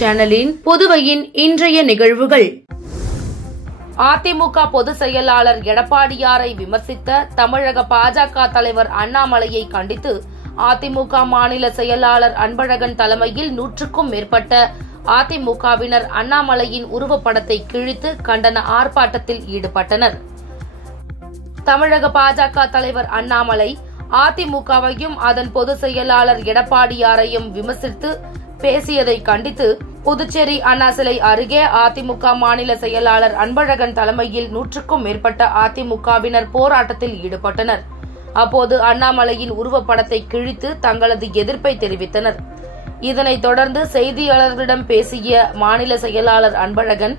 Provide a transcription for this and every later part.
சேனலின் புதுவையின் இன்றைய நிகழ்வுகள். அதிமுக பொதுச் செயலாளர் எடப்பாடியாரை விமர்சித்த தமிழக பாஜக தலைவர் அண்ணாமலையை கண்டித்து அதிமுக மாநில செயலாளர் அன்பழகன் தலைமையில் 100க்கும் மேற்பட்ட அதிமுகவினர் அண்ணாமலையின் உருவப்படத்தை கிழித்து கண்டன ஆர்ப்பாட்டத்தில் ஈடுபட்டனர். தமிழக பாஜக தலைவர் அண்ணாமலை அதிமுகவையும் அதன் பொதுச் செயலாளர் எடப்பாடியாரையும் விமர்சித்து பேசியதை கண்டித்து புதுச்சேரி அண்ணா சிலை அருகே அதிமுக மாநில செயலாளர் அன்பழகன் தலைமையில் 100க்கும் மேற்பட்ட அதிமுகவினர் போராட்டத்தில் ஈடுபட்டனர். அப்போது அண்ணாமலையின் உருவப்படத்தை கிழித்து தங்களது எதிர்ப்பை தெரிவித்தனர். இதனைத் தொடர்ந்து செய்தியாளர்களிடம் பேசிய மாநில செயலாளர் அன்பழகன்,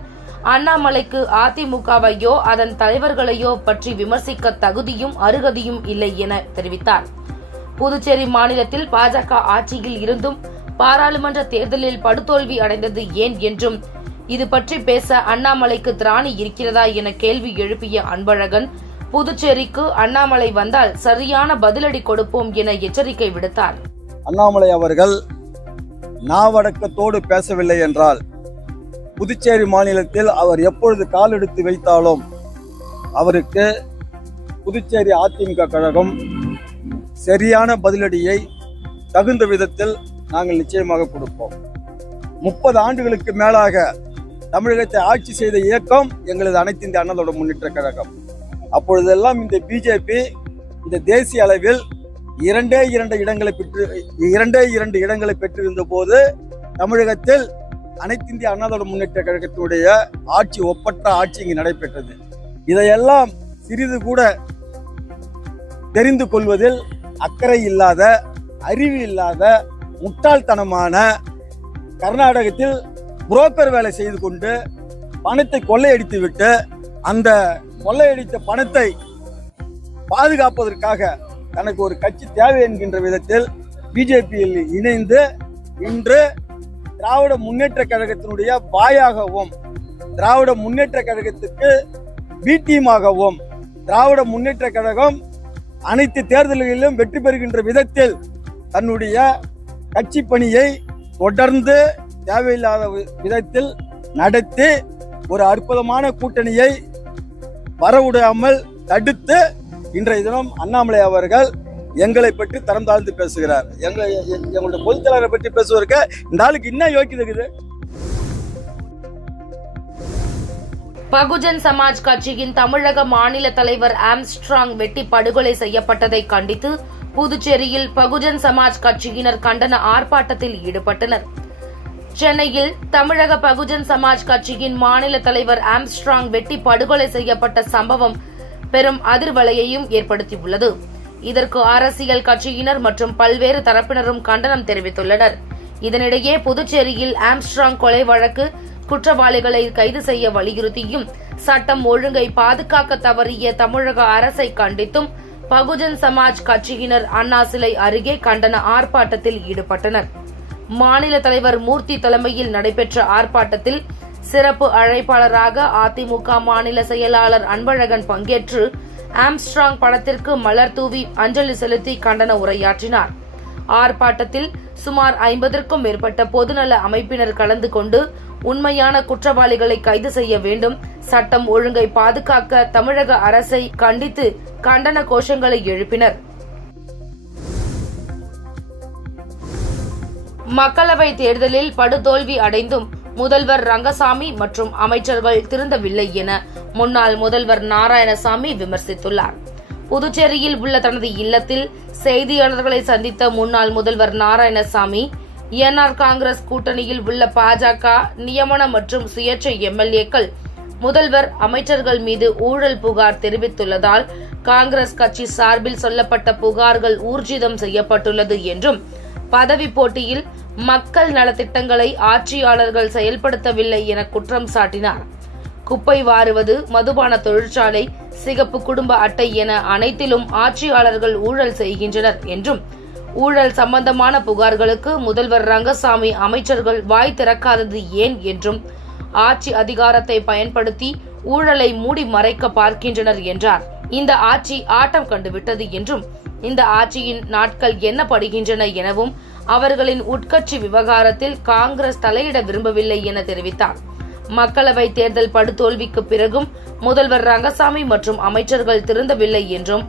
அண்ணாமலைக்கு அதிமுகவையோ அதன் தலைவர்களையோ பற்றி விமர்சிக்க தகுதியும் அருகதையும் இல்லை என தெரிவித்தார். புதுச்சேரி மாநிலத்தில் பாஜக ஆட்சியில் இருந்தும் பாராளுமன்ற தேர்தலில் படுதோல்வி அடைந்தது ஏன் என்றும், இது பற்றி பேச அண்ணாமலைக்கு திராணி இருக்கிறதா என கேள்வி எழுப்பிய அன்பழகன், புதுச்சேரிக்கு அண்ணாமலை வந்தால் சரியான பதிலடி கொடுப்போம் என எச்சரிக்கை விடுத்தார். அண்ணாமலை அவர்கள் நாவடக்கத்தோடு பேசவில்லை என்றால் புதுச்சேரி மாநிலத்தில் அவர் எப்பொழுது கால் எடுத்து வைத்தாலும் அவருக்கு புதுச்சேரி அதிமுக கழகம் சரியான பதிலடியை தகுந்த விதத்தில் நாங்கள் நிச்சயமாக கொடுப்போம். 30 ஆண்டுகளுக்கு மேலாக தமிழகத்தை ஆட்சி செய்த இயக்கம் எங்களது அனைத்து இந்திய அண்ணா திராவிட முன்னேற்ற கழகம். அப்பொழுதெல்லாம் இந்த பிஜேபி இந்த தேசிய அளவில் இரண்டே இரண்டு இடங்களை பெற்றிருந்த போது தமிழகத்தில் அனைத்து இந்திய அண்ணா திராவிட முன்னேற்ற கழகத்தினுடைய ஆட்சி ஒப்பற்ற ஆட்சி இங்கு நடைபெற்றது. இதையெல்லாம் சிறிது கூட தெரிந்து கொள்வதில் அக்கறை இல்லாத, அறிவு இல்லாத, முட்டாள்தனமான, கர்நாடகத்தில் புரோக்கர் வேலை செய்து கொண்டு பணத்தை கொள்ளையடித்து விட்டு அந்த கொள்ளையடித்த பணத்தை பாதுகாப்பதற்காக தனக்கு ஒரு கட்சி தேவை என்கின்ற விதத்தில் பிஜேபியில் இணைந்து இன்று திராவிட முன்னேற்ற கழகத்தினுடைய வாயாகவும், திராவிட முன்னேற்ற கழகத்துக்கு பி டீமாகவும், திராவிட முன்னேற்ற கழகம் அனைத்து தேர்தல்களிலும் வெற்றி பெறுகின்ற விதத்தில் தன்னுடைய கட்சி பணியை தொடர்ந்து தேவையில்லாத விதத்தில் நடத்தி ஒரு அற்புதமான கூட்டணியை வரவிடாமல் தடுத்து இன்றைய தினம் அண்ணாமலை அவர்கள் எங்களை பற்றி தரம் தாழ்ந்து பேசுகிறார். எங்களுடைய பொதுச் செயலாளரை பற்றி பேசுவதற்கு இந்த ஆளுக்கு என்ன யோக்கியது இருக்குது? பகுஜன் சமாஜ் கட்சியின் தமிழக மாநில தலைவர் ஆம்ஸ்ட்ராங் வெட்டி படுகொலை செய்யப்பட்டதை கண்டித்து புதுச்சேரியில் பகுஜன் சமாஜ் கட்சியினர் கண்டன ஆர்ப்பாட்டத்தில் ஈடுபட்டனர். சென்னையில் தமிழக பகுஜன் சமாஜ் கட்சியின் மாநில தலைவர் ஆம்ஸ்ட்ராங் வெட்டி படுகொலை செய்யப்பட்ட சம்பவம் பெரும் அதிர்வலையையும் ஏற்படுத்தியுள்ளது. இதற்கு அரசியல் கட்சியினர் மற்றும் பல்வேறு தரப்பினரும் கண்டனம் தெரிவித்துள்ளனர். இதனிடையே புதுச்சேரியில் ஆம்ஸ்ட்ராங் கொலை வழக்கு குற்றவாளிகளை கைது செய்ய வலியுறுத்தியும் சட்டம் ஒழுங்கை பாதுகாக்க தவறிய தமிழக அரசை கண்டித்தும் பகுஜன் சமாஜ் கட்சியினர் அண்ணா சிலை அருகே கண்டன ஆர்ப்பாட்டத்தில் ஈடுபட்டனர். மாநில தலைவர் மூர்த்தி தலைமையில் நடைபெற்ற ஆர்ப்பாட்டத்தில் சிறப்பு அழைப்பாளராக அதிமுக மாநில செயலாளர் அன்பழகன் பங்கேற்று ஆம்ஸ்ட்ராங் படத்திற்கு மலர் தூவி அஞ்சலி செலுத்தி கண்டன உரையாற்றினார். ஆர்ப்பாட்டத்தில் சுமார் 50க்கும் மேற்பட்ட பொதுநல அமைப்பினர் கலந்து கொண்டு உண்மையான குற்றவாளிகளை கைது செய்ய வேண்டும், சட்டம் ஒழுங்கை பாதுகாக்க தமிழக அரசை கண்டித்து கண்டன கோஷங்களை எழுப்பினர். மக்களவைத் தேர்தலில் படுதோல்வி அடைந்தும் முதல்வர் ரங்கசாமி மற்றும் அமைச்சர்கள் திருந்தவில்லை என முன்னாள் முதல்வர் நாராயணசாமி விமர்சித்துள்ளார். புதுச்சேரியில் உள்ள தனது இல்லத்தில் செய்தியாளர்களை சந்தித்த முன்னாள் முதல்வர் நாராயணசாமி, என்ஆர் காங்கிரஸ் கூட்டணியில் உள்ள பாஜக நியமன மற்றும் சுயேட்சை எம்எல்ஏக்கள் முதல்வர் அமைச்சர்கள் மீது ஊழல் புகார் தெரிவித்துள்ளதால் காங்கிரஸ் கட்சி சார்பில் சொல்லப்பட்ட புகார்கள் ஊர்ஜிதம் செய்யப்பட்டுள்ளது என்றும், பதவி போட்டியில் மக்கள் நலத்திட்டங்களை ஆட்சியாளர்கள் செயல்படுத்தவில்லை என குற்றம் சாட்டினார். குப்பை வாருவது, மதுபான தொழிற்சாலை, சிகப்பு குடும்ப அட்டை என அனைத்திலும் ஆட்சியாளர்கள் ஊழல் செய்கின்றனர் என்றும், ஊழல் சம்பந்தமான புகார்களுக்கு முதல்வர் ரங்கசாமி அமைச்சர்கள் வாய் திறக்காதது ஏன் என்றும், ஆட்சி அதிகாரத்தை பயன்படுத்தி ஊழலை மூடி மறைக்க பார்க்கின்றனர் என்றார். இந்த ஆட்சி ஆட்டம் கண்டுவிட்டது என்றும், இந்த ஆட்சியின் நாட்கள் எண்ணப்படுகின்றன எனவும், அவர்களின் உட்கட்சி விவகாரத்தில் காங்கிரஸ் தலையிட விரும்பவில்லை என தெரிவித்தார். மக்களவை தேர்தல் படுதோல்விக்கு பிறகும் முதல்வர் ரங்கசாமி மற்றும் அமைச்சர்கள் திருந்தவில்லை என்றும்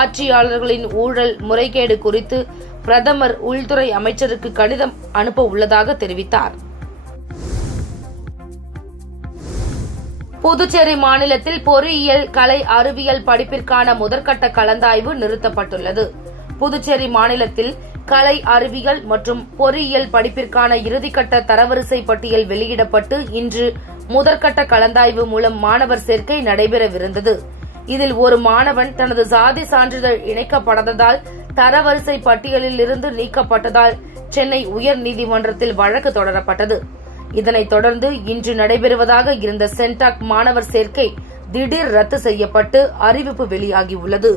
ஆட்சியாளர்களின் ஊழல் முறைகேடு குறித்து பிரதமர் உள்துறை அமைச்சருக்கு கடிதம் அனுப்ப உள்ளதாக தெரிவித்தார். புதுச்சேரி மாநிலத்தில் பொறியியல், கலை, அறிவியல் படிப்பிற்கான முதற்கட்ட கலந்தாய்வு நிறுத்தப்பட்டுள்ளது. புதுச்சேரி மாநிலத்தில் கலை, அறிவியல் மற்றும் பொறியியல் படிப்பிற்கான இறுதிக்கட்ட தரவரிசை பட்டியல் வெளியிடப்பட்டு இன்று முதற்கட்ட கலந்தாய்வு மூலம் மாணவர் சேர்க்கை நடைபெறவிருந்தது. இதில் ஒரு மாணவன் தனது சாதி சான்றிதழ் இணைக்கப்படாததால் தரவரிசை பட்டியலில் இருந்து நீக்கப்பட்டதால் சென்னை உயர்நீதிமன்றத்தில் வழக்கு தொடரப்பட்டது. இதனைத் தொடர்ந்து இன்று நடைபெறுவதாக இருந்த சென்டாக் மாணவர் சேர்க்கை திடீர் ரத்து செய்யப்பட்டு அறிவிப்பு வெளியாகியுள்ளது.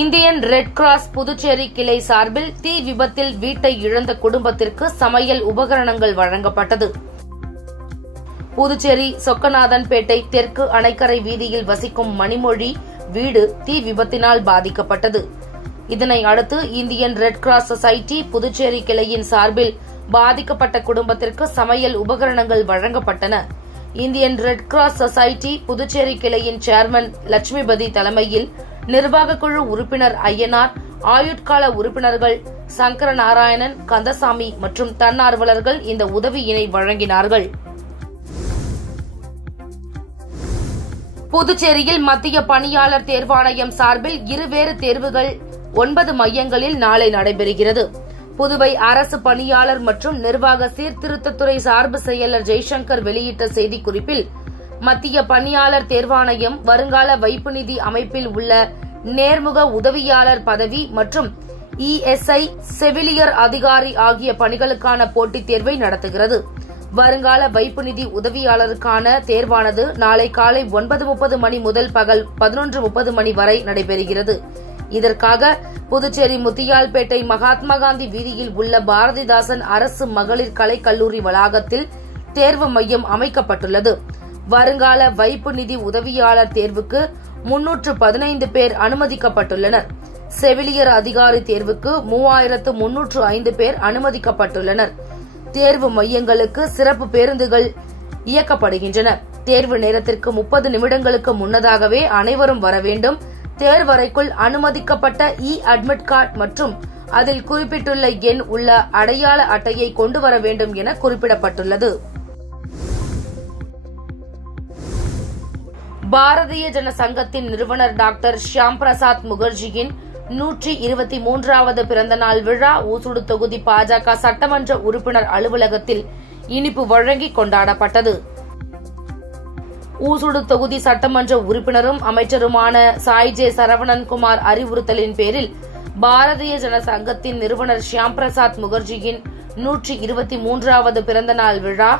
இந்தியன் ரெட் கிராஸ் புதுச்சேரி கிளை சார்பில் தீ விபத்தில் வீட்டை இழந்த குடும்பத்திற்கு சமையல் உபகரணங்கள் வழங்கப்பட்டது. புதுச்சேரி சொக்கநாதன்பேட்டை தெற்கு அணைக்கரை வீதியில் வசிக்கும் மணிமொழி வீடு தீ விபத்தினால் பாதிக்கப்பட்டது. இதனை அடுத்து Indian red cross society Puducherry கிளையின் சார்பில் பாதிக்கப்பட்ட குடும்பத்திற்கு சமையல் உபகரணங்கள் வழங்கப்பட்டன. Indian red cross society Puducherry கிளையின் சேர்மன் லட்சுமிபதி தலைமையில் நிர்வாக குழு உறுப்பினர் ஐயனார், ஆயுட்கால உறுப்பினர்கள் சங்கரநாராயணன், கந்தசாமி மற்றும் தன்னார்வலர்கள் இந்த உதவியினை வழங்கினார்கள். புதுச்சேரியில் மத்திய பணியாளர் தேர்வாணையம் சார்பில் இருவேறு தேர்வுகள் 9 மையங்களில் நாளை நடைபெறுகிறது. புதுவை அரசு பணியாளர் மற்றும் நிர்வாக சீர்திருத்தத்துறை சார்பு செயலர் ஜெய்சங்கர் வெளியிட்ட செய்திக்குறிப்பில், மத்திய பணியாளர் தேர்வாணையம் வருங்கால வைப்பு நிதி அமைப்பில் உள்ள நேர்முக உதவியாளர் பதவி மற்றும் இஎஸ்ஐ செவிலியர் அதிகாரி ஆகிய பணிகளுக்கான போட்டித் தேர்வை நடத்துகிறது. வருங்கால வைப்பு நிதி உதவியாளருக்கான தேர்வானது நாளை காலை 9:30 மணி முதல் பகல் 11:30 மணி வரை நடைபெறுகிறது. இதற்காக புதுச்சேரி முத்தியால்பேட்டை மகாத்மா காந்தி வீதியில் உள்ள பாரதிதாசன் அரசு மகளிர் கலைக் கல்லூரி வளாகத்தில் தேர்வு மையம் அமைக்கப்பட்டுள்ளது. வருங்கால வைப்பு நிதி உதவியாளர் தேர்வுக்கு 315 பேர் அனுமதிக்கப்பட்டுள்ளனர். செவிலியர் அதிகாரி தேர்வுக்கு 3305 பேர் அனுமதிக்கப்பட்டுள்ளனர். தேர்வு மையங்களுக்கு சிறப்பு பேருந்துகள் இயக்கப்படுகின்றன. தேர்வு நேரத்திற்கு 30 நிமிடங்களுக்கு முன்னதாகவே அனைவரும் வர வேண்டும். தேர்வறைக்குள் அனுமதிக்கப்பட்ட அட்மிட் கார்டு மற்றும் அதில் குறிப்பிட்டுள்ள எண் உள்ள அடையாள அட்டையை கொண்டு வர வேண்டும் என குறிப்பிடப்பட்டுள்ளது. பாரதிய ஜன சங்கத்தின் நிறுவனர் டாக்டர் ஷியாம் பிரசாத் முகர்ஜியின் 123வது பிறந்தநாள் விழா ஊசுடு தொகுதி பாஜக சட்டமன்ற உறுப்பினர் அலுவலகத்தில் இனிப்பு வழங்கி கொண்டாடப்பட்டது. ஊசுடு தொகுதி சட்டமன்ற உறுப்பினரும் அமைச்சருமான சாய் ஜே சரவணன்குமார் அறிவுறுத்தலின் பேரில் பாரதிய ஜன சங்கத்தின் நிறுவனர் ஷியாம் பிரசாத் முகர்ஜியின் 123வது பிறந்தநாள் விழா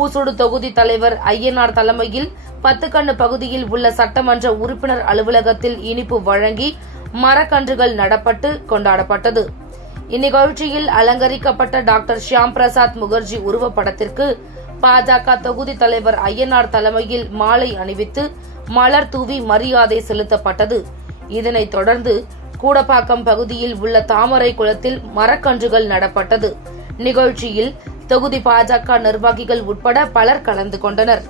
ஊசுடு தொகுதி தலைவர் ஐயனார் தலைமையில் 10 கண்ணு பகுதியில் உள்ள சட்டமன்ற உறுப்பினர் அலுவலகத்தில் இனிப்பு வழங்கி மரக்கன்றுகள் நடப்பட்டு கொண்டாடப்பட்டது. இந்நிகழ்ச்சியில் அலங்கரிக்கப்பட்ட டாக்டர் ஷியாம் பிரசாத் முகர்ஜி உருவப்படத்திற்கு பாஜக தொகுதி தலைவர் ஐயனார் தலைமையில் மாலை அணிவித்து மலர் தூவி மரியாதை செலுத்தப்பட்டது. இதனைத் தொடர்ந்து கூடப்பாக்கம் பகுதியில் உள்ள தாமரை குளத்தில் மரக்கன்றுகள் நடப்பட்டது. நிகழ்ச்சியில் தொகுதி பாஜக நிர்வாகிகள் உட்பட பலர் கலந்து கொண்டனர்.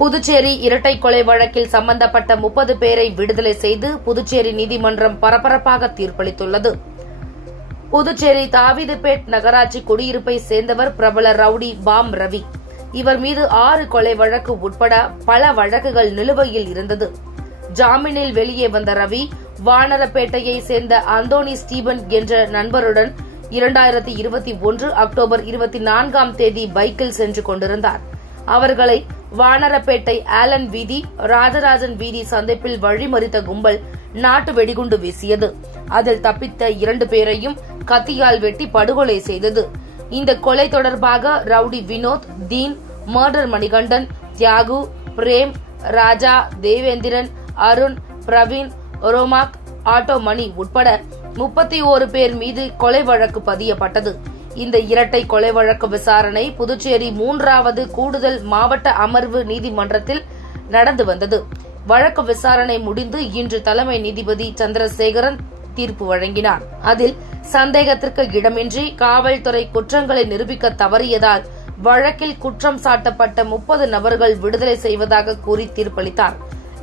புதுச்சேரி இரட்டை கொலை வழக்கில் சம்பந்தப்பட்ட 30 பேரை விடுதலை செய்து புதுச்சேரி நீதிமன்றம் பரபரப்பாக தீர்ப்பளித்துள்ளது. புதுச்சேரி தாவிதுபேட் நகராட்சி குடியிருப்பை சேர்ந்தவர் பிரபல ரவுடி பாம் ரவி. இவர் மீது 6 கொலை வழக்கு உட்பட பல வழக்குகள் நிலுவையில் இருந்தது. ஜாமீனில் வெளியே வந்த ரவி வானரப்பேட்டையை சேர்ந்த அந்தோனி ஸ்டீபன் என்ற நண்பருடன் 2021 அக்டோபர் 24ஆம் தேதி பைக்கில் சென்று கொண்டிருந்தார். அவர்களை வானரப்பேட்டை ஆலன் வீதி, ராஜராஜன் வீதி சந்திப்பில் வழிமறித்த கும்பல் நாட்டு வெடிகுண்டு வீசியது. அதில் தப்பித்த 2 பேரையும் கத்தியால் வெட்டி படுகொலை செய்தது. இந்த கொலை தொடர்பாக ரவுடி வினோத், தீன், மர்டர் மணிகண்டன், தியாகு, பிரேம், ராஜா, தேவேந்திரன், அருண், பிரவீன், ரோமாக், ஆட்டோ மணி உட்பட 31 பேர் மீது கொலை வழக்கு பதியப்பட்டது. இந்த இரட்டை கொலை வழக்கு விசாரணை புதுச்சேரி 3வது கூடுதல் மாவட்ட அமர்வு நீதிமன்றத்தில் நடந்து வந்தது. வழக்கு விசாரணை முடிந்து இன்று தலைமை நீதிபதி சந்திரசேகரன் தீர்ப்பு வழங்கினார். அதில் சந்தேகத்திற்கு இடமின்றி காவல்துறை குற்றங்களை நிரூபிக்க தவறியதால் வழக்கில் குற்றம் சாட்டப்பட்ட 30 நபர்கள் விடுதலை செய்வதாக கூறி தீர்ப்பளித்தார்.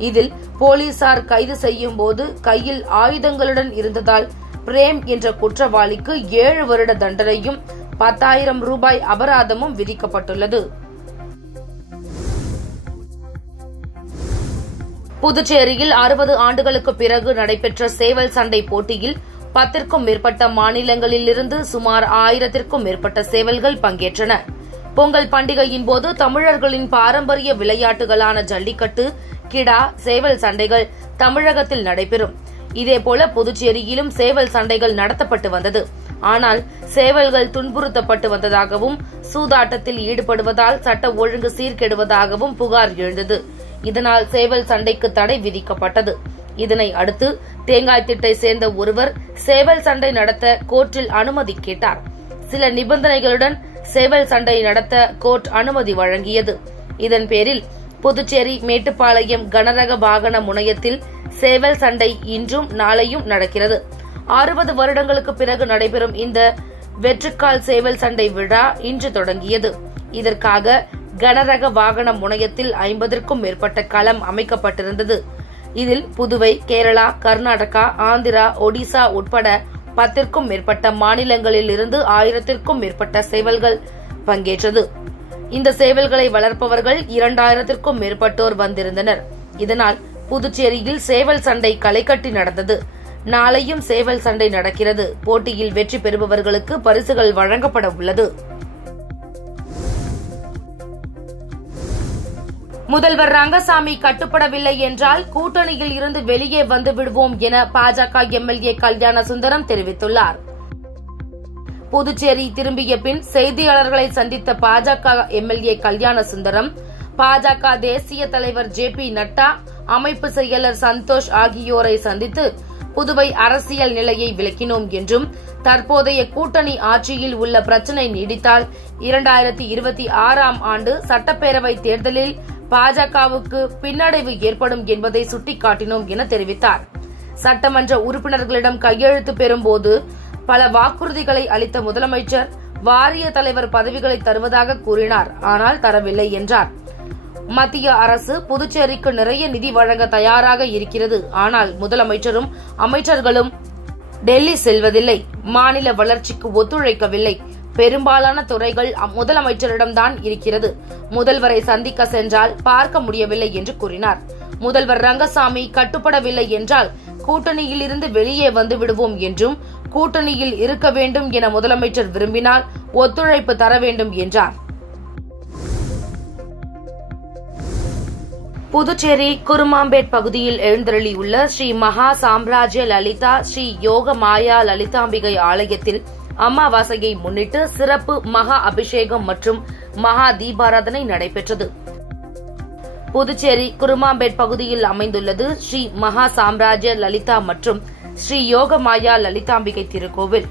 இதில் போலீசார் கைது செய்யும் போது கையில் ஆயுதங்களுடன் இருந்ததால் பிரேம் என்ற குற்றவாளிக்கு 7 வருட தண்டனையும் 10,000 ரூபாய் அபராதமும் விதிக்கப்பட்டுள்ளது. புதுச்சேரியில் 60 ஆண்டுகளுக்கு பிறகு நடைபெற்ற சேவல் சண்டை போட்டியில் 10க்கும் மேற்பட்ட மாநிலங்களிலிருந்து சுமார் 1000க்கும் மேற்பட்ட சேவல்கள் பங்கேற்றன. பொங்கல் பண்டிகையின் போது தமிழர்களின் பாரம்பரிய விளையாட்டுகளான ஜல்லிக்கட்டு, கிடா, சேவல் சண்டைகள் தமிழகத்தில் நடைபெறும். இதேபோல புதுச்சேரியிலும் சேவல் சண்டைகள் நடத்தப்பட்டு வந்தது. ஆனால் சேவல்கள் துன்புறுத்தப்பட்டு வந்ததாகவும் சூதாட்டத்தில் ஈடுபடுவதால் சட்ட ஒழுங்கு சீர்கெடுவதாகவும் புகார் எழுந்தது. இதனால் சேவல் சண்டைக்கு தடை விதிக்கப்பட்டது. இதனை அடுத்து தேங்காய்த்திட்டை சேர்ந்த ஒருவர் சேவல் சண்டை நடத்த கோர்ட்டில் அனுமதி கேட்டார். சில நிபந்தனைகளுடன் சேவல் சண்டை நடத்த கோர்ட் அனுமதி வழங்கியது. இதன் பேரில் புதுச்சேரி மேட்டுப்பாளையம் கனரக வாகன முனையத்தில் சேவல் சண்டை இன்றும் நாளையும் நடக்கிறது. 60 வருடங்களுக்கு பிறகு நடைபெறும் இந்த வெற்றுக்கால் சேவல் சண்டை விழா இன்று தொடங்கியது. இதற்காக கனரக வாகன முனையத்தில் 50க்கும் மேற்பட்ட களம் அமைக்கப்பட்டிருந்தது. இதில் புதுவை, கேரளா, கர்நாடகா, ஆந்திரா, ஒடிசா உட்பட 10க்கும் மேற்பட்ட மாநிலங்களில் இருந்து 1000க்கும் மேற்பட்ட சேவல்கள் பங்கேற்றது. இந்த சேவல்களை வளர்ப்பவர்கள் 2000க்கும் மேற்பட்டோர் வந்திருந்தனர். இதனால் புதுச்சேரியில் சேவல் சண்டை களைகட்டி நடந்தது. நாளையும் சேவல் சண்டை நடக்கிறது. போட்டியில் வெற்றி பெறுபவர்களுக்கு பரிசுகள் வழங்கப்பட உள்ளது. முதல்வர் ரங்கசாமி கட்டுப்படவில்லை என்றால் கூட்டணியில் இருந்து வெளியே வந்து விடுவோம் என பாஜக எம்எல்ஏ கல்யாண சுந்தரம் தெரிவித்துள்ளார். புதுச்சேரி திரும்பிய பின் செய்தியாளர்களை சந்தித்த பாஜக எம்எல்ஏ கல்யாண சுந்தரம், பாஜக தேசிய தலைவர் JP நட்டா, அமைப்பு செயலர் சந்தோஷ் ஆகியோரை சந்தித்து புதுவை அரசியல் நிலையை விளக்கினோம் என்றும், தற்போதைய கூட்டணி ஆட்சியில் உள்ள பிரச்சினை நீடித்தால் 2026ஆம் ஆண்டு சட்டப்பேரவை தேர்தலில் பாஜகவுக்கு பின்னடைவு ஏற்படும் என்பதை சுட்டிக்காட்டினோம் என தெரிவித்தார். சட்டமன்ற உறுப்பினர்களிடம் கையெழுத்து பெறும்போது பல வாக்குறுதிகளை அளித்த முதலமைச்சர் வாரிய தலைவர் பதவிகளை தருவதாக கூறினார். ஆனால் தரவில்லை என்றார். மத்திய அரசு புதுச்சேரிக்கு நிறைய நிதி வழங்க தயாராக இருக்கிறது. ஆனால் முதலமைச்சரும் அமைச்சர்களும் டெல்லி செல்வதில்லை. மாநில வளர்ச்சிக்கு ஒத்துழைக்கவில்லை. பெரும்பாலான துறைகள் முதலமைச்சரிடம்தான் இருக்கிறது. முதல்வரை சந்திக்க சென்றால் பார்க்க முடியவில்லை என்று கூறினார். முதல்வர் ரங்கசாமி கட்டுப்படவில்லை என்றால் கூட்டணியில் இருந்து வெளியே வந்து விடுவோம் என்றும், கூட்டணியில் இருக்க வேண்டும் என முதலமைச்சர் விரும்பினால் ஒத்துழைப்பு தர வேண்டும் என்றார். புதுச்சேரி குருமாம்பேட் பகுதியில் எழுந்தருளியுள்ள ஸ்ரீ மகா சாம்ராஜ்ய லலிதா ஸ்ரீ யோக மாயா லலிதாம்பிகை ஆலயத்தில் அமாவாசையை முன்னிட்டு சிறப்பு மகா அபிஷேகம் மற்றும் மகா தீபாராதனை நடைபெற்றது. புதுச்சேரி குருமாம்பேட் பகுதியில் அமைந்துள்ளது ஸ்ரீ மகா சாம்ராஜ்ய லலிதா மற்றும் ஸ்ரீ யோக மாயா லலிதாம்பிகை திருக்கோவில்.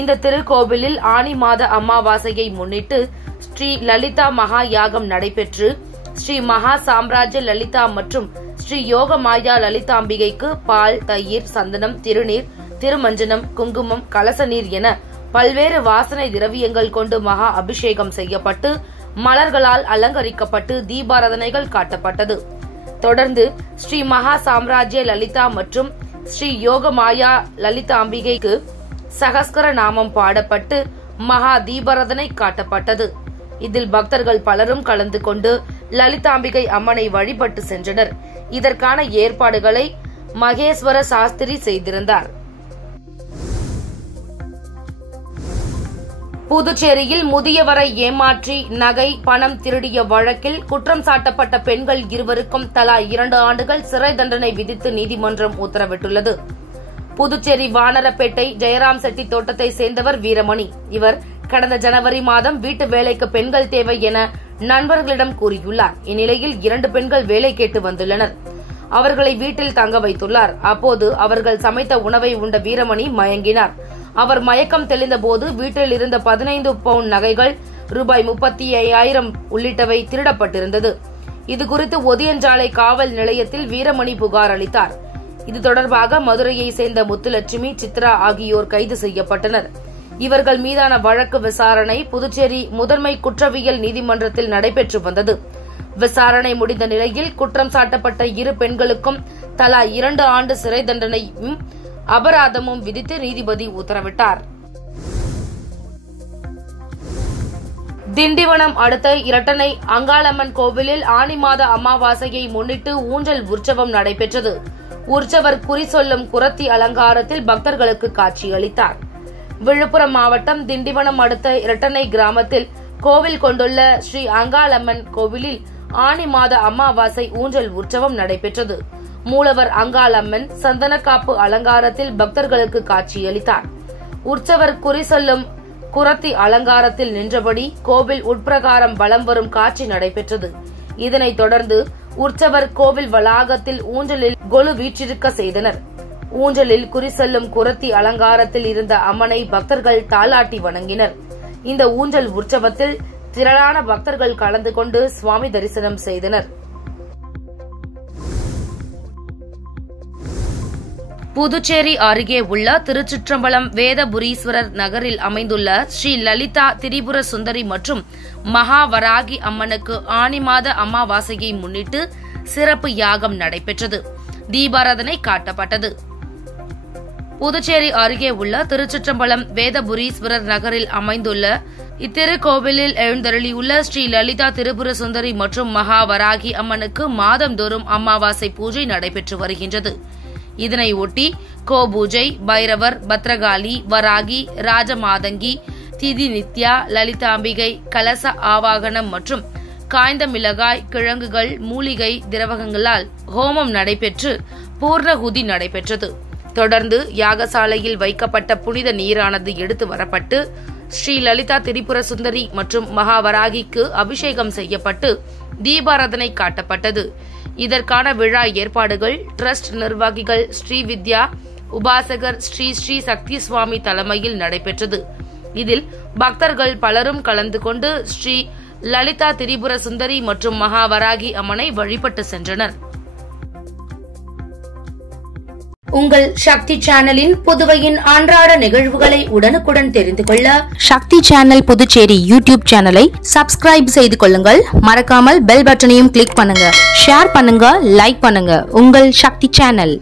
இந்த திருக்கோவிலில் ஆனி மாத அமாவாசையை முன்னிட்டு ஸ்ரீ லலிதா மகா யாகம் நடைபெற்று ஸ்ரீ மகா சாம்ராஜ்ய லலிதா மற்றும் ஸ்ரீ யோக மாயா லலிதாம்பிகைக்கு பால், தயிர், சந்தனம், திருநீர், திருமஞ்சனம், குங்குமம், கலச நீர் என பல்வேறு வாசனை திரவியங்கள் கொண்டு மகா அபிஷேகம் செய்யப்பட்டு மலர்களால் அலங்கரிக்கப்பட்டு தீபாராதனைகள் காட்டப்பட்டது. தொடர்ந்து ஸ்ரீ மகா சாம்ராஜ்ய லலிதா மற்றும் ஸ்ரீ யோக மாயா லலிதாம்பிகைக்கு சகஸ்கர நாமம் பாடப்பட்டு மகா தீபாராதனை காட்டப்பட்டது. இதில் பக்தர்கள் பலரும் கலந்து கொண்டு லலிதாம்பிகை அம்மனை வழிபட்டு சென்றனர். இதற்கான ஏற்பாடுகளை மகேஸ்வர சாஸ்திரி செய்திருந்தார். புதுச்சேரியில் முதியவரை ஏமாற்றி நகை, பணம் திருடிய வழக்கில் குற்றம் சாட்டப்பட்ட பெண்கள் இருவருக்கும் தலா 2 ஆண்டுகள் சிறை தண்டனை விதித்து நீதிமன்றம் உத்தரவிட்டுள்ளது. புதுச்சேரி வானரப்பேட்டை ஜெயராம் செட்டி தோட்டத்தை சேர்ந்தவர் வீரமணி. இவர் கடந்த ஜனவரி மாதம் வீட்டு வேலைக்கு பெண்கள் தேவை என நண்பர்களிடம் கூறியுள்ளார். இந்நிலையில் 2 பெண்கள் வேலை கேட்டு வந்துள்ளனர். அவர்களை வீட்டில் தங்க வைத்துள்ளார். அப்போது அவர்கள் சமைத்த உணவை உண்ட வீரமணி மயங்கினார். அவர் மயக்கம் தெளிந்த போது வீட்டில் இருந்த 15 பவுண்ட் நகைகள், ரூபாய் 35,000 உள்ளிட்டவை திருடப்பட்டிருந்தது. இதுகுறித்து ஒதியஞ்சாலை காவல் நிலையத்தில் வீரமணி புகார் அளித்தார். இது தொடர்பாக மதுரையை சேர்ந்த முத்துலட்சுமி, சித்ரா ஆகியோர் கைது செய்யப்பட்டனர். இவர்கள் மீதான வழக்கு விசாரணை புதுச்சேரி முதன்மை குற்றவியல் நீதிமன்றத்தில் நடைபெற்று வந்தது. விசாரணை முடிந்த நிலையில் குற்றம் சாட்டப்பட்ட இரு பெண்களுக்கும் தலா 2 ஆண்டு சிறை தண்டனையும் அபராதமும் விதித்து நீதிபதி உத்தரவிட்டார். திண்டிவனம் அடுத்த இரட்டனை அங்காளம்மன் கோவிலில் ஆனி மாத அமாவாசையை முன்னிட்டு ஊஞ்சல் உற்சவம் நடைபெற்றது. உற்சவர் குறி சொல்லும் குரத்தி அலங்காரத்தில் பக்தர்களுக்கு காட்சியளித்தார். விழுப்புரம் மாவட்டம் திண்டிவனம் அடுத்த இரட்டனை கிராமத்தில் கோவில் கொண்டுள்ள ஸ்ரீ அங்காளம்மன் கோவிலில் ஆனி மாத அமாவாசை ஊஞ்சல் உற்சவம் நடைபெற்றது. மூலவர் அங்காளம்மன் சந்தனக்காப்பு அலங்காரத்தில் பக்தர்களுக்கு காட்சியளித்தார். உற்சவர் குறி சொல்லும் குரத்தி அலங்காரத்தில் நின்றபடி கோவில் உட்பிரகாரம் வலம் வரும் காட்சி நடைபெற்றது. இதனைத் தொடர்ந்து உற்சவர் கோவில் வளாகத்தில் ஊஞ்சலில் கொலு வீற்றிருக்க செய்தனர். ஊஞ்சலில் குறி சொல்லும் குரத்தி அலங்காரத்தில் இருந்த அம்மனை பக்தர்கள் தாலாட்டி வணங்கினர். இந்த ஊஞ்சல் உற்சவத்தில் திரளான பக்தர்கள் கலந்து கொண்டு சுவாமி தரிசனம் செய்தனர். புதுச்சேரி அருகே உள்ள திருச்சிற்றம்பலம் வேதபுரீஸ்வரர் நகரில் அமைந்துள்ள ஸ்ரீ லலிதா திரிபுர சுந்தரி மற்றும் மகாவராகி அம்மனுக்கு ஆனி மாத அமாவாசையை முன்னிட்டு சிறப்பு யாகம் நடைபெற்றது. தீபாராதனை காட்டப்பட்டது. புதுச்சேரி அருகே உள்ள திருச்சிற்றம்பலம் வேதபுரீஸ்வரர் நகரில் அமைந்துள்ள இத்திருக்கோவிலில் எழுந்தருளியுள்ள ஸ்ரீ லலிதா திரிபுர சுந்தரி மற்றும் மகாவராகி அம்மனுக்கு மாதந்தோறும் அமாவாசை பூஜை நடைபெற்று வருகின்றது. இதனை ஒட்டி கோபூஜை, பைரவர், பத்ரகாளி, வராகி, ராஜமாதங்கி, திதி நித்யா, லலிதாம்பிகை, கலச ஆவாகனம் மற்றும் காய்ந்த மிளகாய், கிழங்குகள், மூலிகை திரவகங்களால் ஹோமம் நடைபெற்று பூர்ணகுதி நடைபெற்றது. தொடர்ந்து யாகசாலையில் வைக்கப்பட்ட புனித நீரானது எடுத்து வரப்பட்டு ஸ்ரீ லலிதா திரிபுர சுந்தரி மற்றும் மகாவராகிக்கு அபிஷேகம் செய்யப்பட்டு தீபாராதனை காட்டப்பட்டது. இதற்கான விழா ஏற்பாடுகள் டிரஸ்ட் நிர்வாகிகள் ஸ்ரீவித்யா, உபாசகர் ஸ்ரீ ஸ்ரீ சக்தி சுவாமி தலைமையில் நடைபெற்றது. இதில் பக்தர்கள் பலரும் கலந்து கொண்டு ஸ்ரீ லலிதா திரிபுர சுந்தரி மற்றும் மகாவராகி அம்மனை வழிபட்டு சென்றனர். உங்கள் சக்தி சேனலின் புதுவையின் அன்றாட நிகழ்வுகளை உடனுக்குடன் தெரிந்து கொள்ள சக்தி சேனல் புதுச்சேரி யூடியூப் சேனலை சப்ஸ்கிரைப் செய்து கொள்ளுங்கள். மறக்காமல் பெல் பட்டனையும் கிளிக் பண்ணுங்க, ஷேர் பண்ணுங்க, லைக் பண்ணுங்க. உங்கள் சக்தி சேனல்.